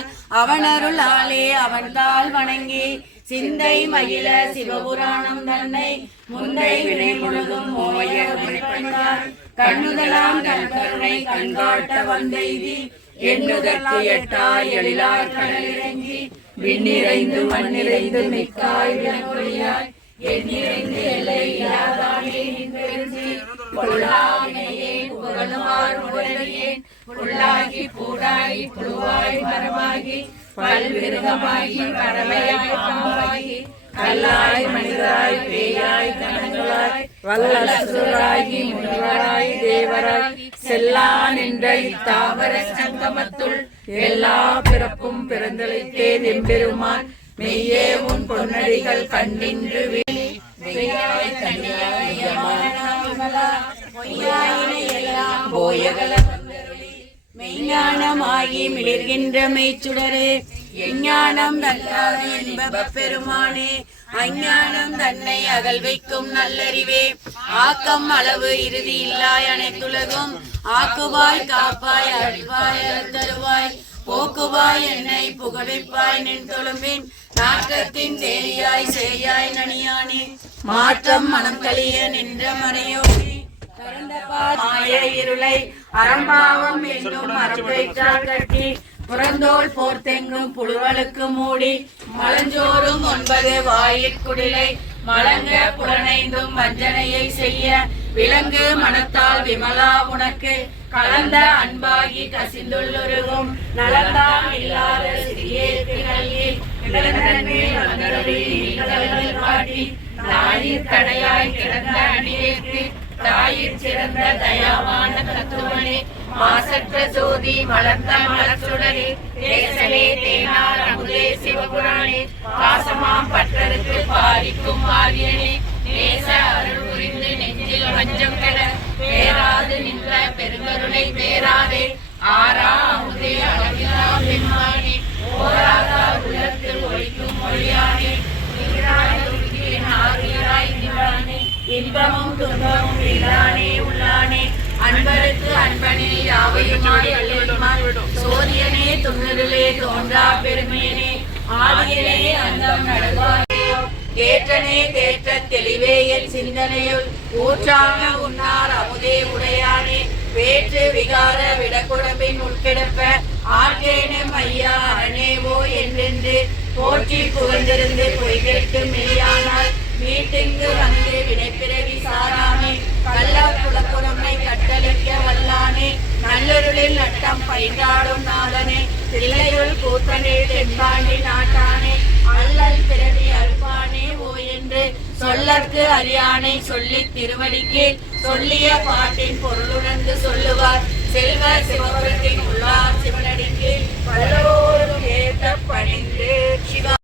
நாள் அவனருளாலே அவன் தாள் வணங்கி சிந்தை மகிழ சிவபுராணம் தன்னை முந்தை வினை முழுதும் மோய உரைப்பண்டார் கண்ணுதலாம் தன் கருணை கண்காட்ட வந்தெய்தி எண்ணுதற்கு எட்டாய் எழிலார் கடலிறங்கி விண்ணிறைந்து மண்ணிறைந்து மிக்காய் வினொழியாய் எண்ணிறைந்து எல்லை இல்லாதானே நின்றெழுந்தி பொல்லாவினையே புகழுமாறு உடனேன் புல்லாகி பூடாகி புழுவாய் மரமாகி பல்விருகமாகி பறவையாய் பாம்பாகி கல்லாய் மனிதராய் பேயாய் கணங்களாய் வல்லசுராகி முனிவராய் தேவராய் செல்லா நின்ற இத்தாவர சங்கமத்துள் எல்லா பிறப்பும் பிறந்தளித்தேன் எம்பெருமான். மெய்யே உன் பொன்னடிகள் கண்ணின்று வெளி மெய்யாய் தனியாய் யமானமலா, பொய்யாயினை போயகல மெய்ஞானமாகி மிளிர்கின்ற மெய்ச்சுடரே எஞ்ஞானம் நல்லாது என்பப் பெருமானே அஞ்ஞானம் தன்னை அகல் வைக்கும் நல்லறிவே. ஆக்கம் அளவு இறுதி இல்லாய் அனைத்துலகும் ஆக்குவாய் காப்பாய் அழிவாய் தருவாய் போக்குவாய் என்னை புகழிப்பாய் நின் தொழும்பின் நாட்டத்தின் தேரியாய் செய்யாய் நனியானே. மாற்றம் மனம் கழிய நின்ற மறையோடி மாய இருளை அறம்பாவம் என்னும் மரப்பேற்றால் கட்டி புறந்தோல் போர்த்தெங்கும் புழுவலுக்கு மூடி மலஞ்சோறும் ஒன்பது வாயிற்குடிலை மலங்க புலனைந்தும் வஞ்சனையை செய்ய விலங்கு மனத்தால் விமலா உனக்கு கலந்த அன்பாகி கசிந்துள்ளொருகும் நலந்தான் இல்லாத சிறியேற்கு நல்கி காட்டி தாயிற் தடையாய் கிடந்த அடியேற்கு தாயிற் சிறந்த தயாவான தத்துவனே மாசற்ற ஜோதி மலர்ந்த மலர்ச்சுடனே தேசனே தேனார் அமுதே சிவபுராணே பாசமாம் பற்றருக்கு பாரிக்கும் ஆரியனே நேச அருள் புரிந்து நெஞ்சில் வஞ்சம் இன்பமும் துன்பமும் இல்லானே உள்ளானே அன்பருக்கு அன்பனே யாவையுமாய் அல்லையுமாய் சோதியனே துண்ணுருளே தோன்றா பெருமையனே ஆதியிலே அந்தம் நடவாயே தேற்றனே தேற்ற தெளிவே என் சிந்தனையுள் ஊற்றாக உன்னார் அமுதே உடையானே வேற்று விகார விடக்குழம்பின் உட்கிடப்ப ஆற்றேனே மையா அரணேவோ என்றென்று போற்றி புகழ்ந்திருந்து பொய்கேட்டும் மெய்யானால் மீட்டிங்கு வந்து விடைப்பிறவி சாராமே கல்லா குலப்புறமை கட்டளிக்க வல்லானே நல்லொருளில் நட்டம் பயின்றாடும் நாதனே தில்லையுள் கூத்தனே தென்பாண்டி நாட்டானே அல்லல் பிறவி அருப்பானே ஓ என்று சொல்லற்கு அறியானை சொல்லி திருவடிக்கு சொல்லிய பாட்டின் பொருளுணர்ந்து சொல்லுவார் செல்வ சிவபுரத்தின் உள்ளார் சிவனடிக்கு பலரோரும் ஏற்ற பணிந்து